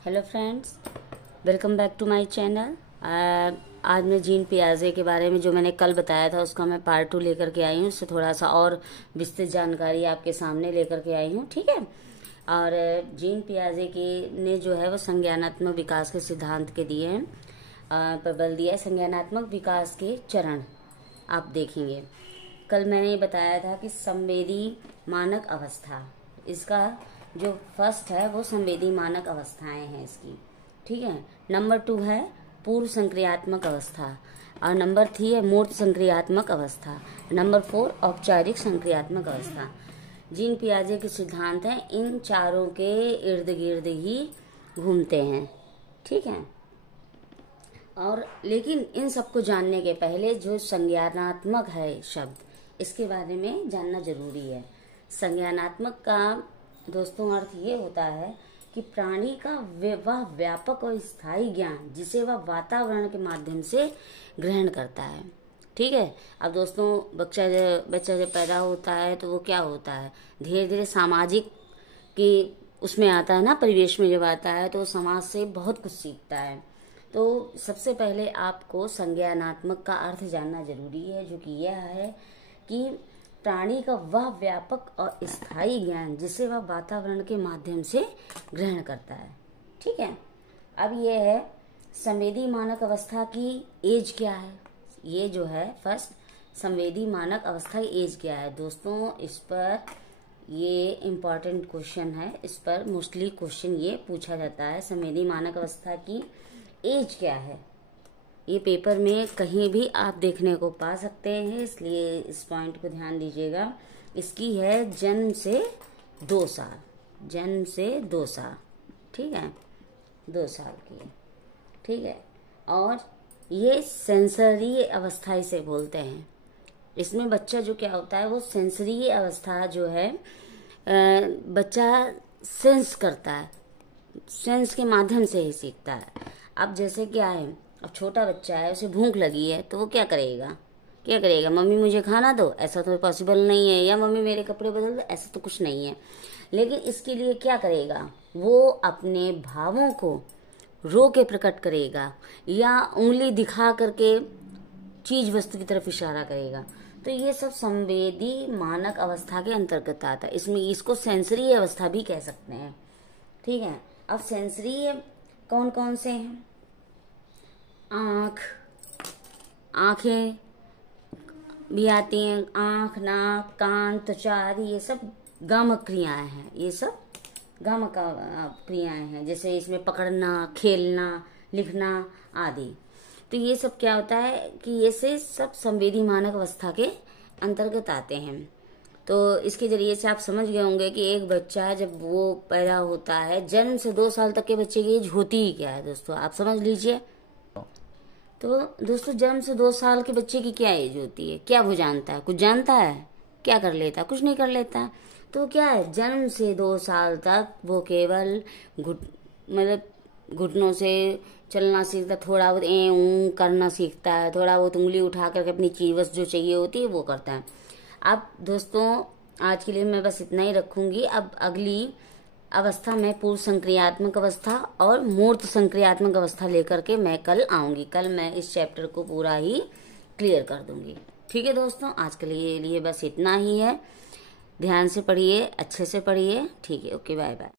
Hello friends, welcome back to my channel. आज मैं gene पियाजे के बारे में जो मैंने कल बताया था उसका मैं पार्ट 2 लेकर के आई हूँ। उससे थोड़ा सा और विस्तृत जानकारी आपके सामने लेकर के आई हूँ, ठीक है। और जीन पियाजे के ने जो है वो संज्ञानात्मक विकास के सिद्धांत के दिए हैं, पर बल दिया है संज्ञानात्मक विकास के चरण आप देखेंगे। कल मैंने बताया था कि संवेदी मानक अवस्था, इसका जो फर्स्ट है वो संवेदी मानक अवस्थाएं हैं इसकी, ठीक है। नंबर 2 है पूर्व संक्रियात्मक अवस्था और नंबर 3 है मूर्त संक्रियात्मक अवस्था। नंबर 4 औपचारिक संक्रियात्मक अवस्था। जीन पियाजे के सिद्धांत हैं इन चारों के इर्द गिर्द ही घूमते हैं, ठीक है। और लेकिन इन सबको जानने के पहले जो संज्ञानात्मक है शब्द, इसके बारे में जानना जरूरी है। संज्ञानात्मक का दोस्तों अर्थ ये होता है कि प्राणी का वह व्यापक और स्थायी ज्ञान जिसे वह वातावरण के माध्यम से ग्रहण करता है, ठीक है। अब दोस्तों बच्चा जब पैदा होता है तो वो क्या होता है, धीरे धीरे सामाजिक की उसमें आता है ना, परिवेश में जब आता है तो समाज से बहुत कुछ सीखता है। तो सबसे पहले आपको संज्ञानात्मक का अर्थ जानना जरूरी है, जो कि यह है कि प्राणी का वह व्यापक और स्थायी ज्ञान जिसे वह वातावरण के माध्यम से ग्रहण करता है, ठीक है। अब यह है संवेदी मानक अवस्था की एज क्या है। ये जो है फर्स्ट संवेदी मानक अवस्था की एज क्या है दोस्तों, इस पर ये इम्पोर्टेंट क्वेश्चन है। इस पर मोस्टली क्वेश्चन ये पूछा जाता है, संवेदी मानक अवस्था की एज क्या है। ये पेपर में कहीं भी आप देखने को पा सकते हैं, इसलिए इस पॉइंट को ध्यान दीजिएगा। इसकी है जन्म से 2 साल, जन्म से 2 साल, ठीक है, 2 साल की, ठीक है। और ये सेंसरी अवस्था इसे बोलते हैं। इसमें बच्चा जो क्या होता है वो सेंसरी अवस्था जो है, बच्चा सेंस करता है, सेंस के माध्यम से ही सीखता है। अब जैसे क्या है, अब छोटा बच्चा है, उसे भूख लगी है तो वो क्या करेगा, मम्मी मुझे खाना दो, ऐसा तो पॉसिबल नहीं है, या मम्मी मेरे कपड़े बदल दो, ऐसा तो कुछ नहीं है। लेकिन इसके लिए क्या करेगा, वो अपने भावों को रो के प्रकट करेगा या उंगली दिखा करके चीज वस्तु की तरफ इशारा करेगा। तो ये सब संवेदी मानक अवस्था के अंतर्गत आता है। इसमें इसको सेंसरी अवस्था भी कह सकते हैं, ठीक है। अब सेंसरी कौन कौन से हैं, आंखें भी आती हैं, आंख, नाक, कान, त्वचा आदि, ये सब गामक क्रियाएं हैं, ये सब गामक क्रियाएं हैं। जैसे इसमें पकड़ना, खेलना, लिखना आदि। तो ये सब क्या होता है कि ये से सब संवेदी मानक अवस्था के अंतर्गत आते हैं। तो इसके जरिए से आप समझ गए होंगे कि एक बच्चा जब वो पैदा होता है, जन्म से 2 साल तक के बच्चे की एज होती ही क्या है दोस्तों, आप समझ लीजिए। तो दोस्तों जन्म से 2 साल के बच्चे की क्या एज होती है, क्या वो जानता है, कुछ जानता है, क्या कर लेता है, कुछ नहीं कर लेता। तो क्या है, जन्म से 2 साल तक वो केवल मतलब घुटनों से चलना सीखता, थोड़ा बहुत ऊ करना सीखता है, थोड़ा बहुत उंगली उठा करके अपनी चीज वस्तु जो चाहिए होती है वो करता है। अब दोस्तों आज के लिए मैं बस इतना ही रखूंगी। अब अगली अवस्था में पूर्व संक्रियात्मक अवस्था और मूर्त संक्रियात्मक अवस्था लेकर के मैं कल आऊंगी। कल मैं इस चैप्टर को पूरा ही क्लियर कर दूंगी, ठीक है दोस्तों। आज के लिए बस इतना ही है। ध्यान से पढ़िए, अच्छे से पढ़िए, ठीक है। Okay, bye bye.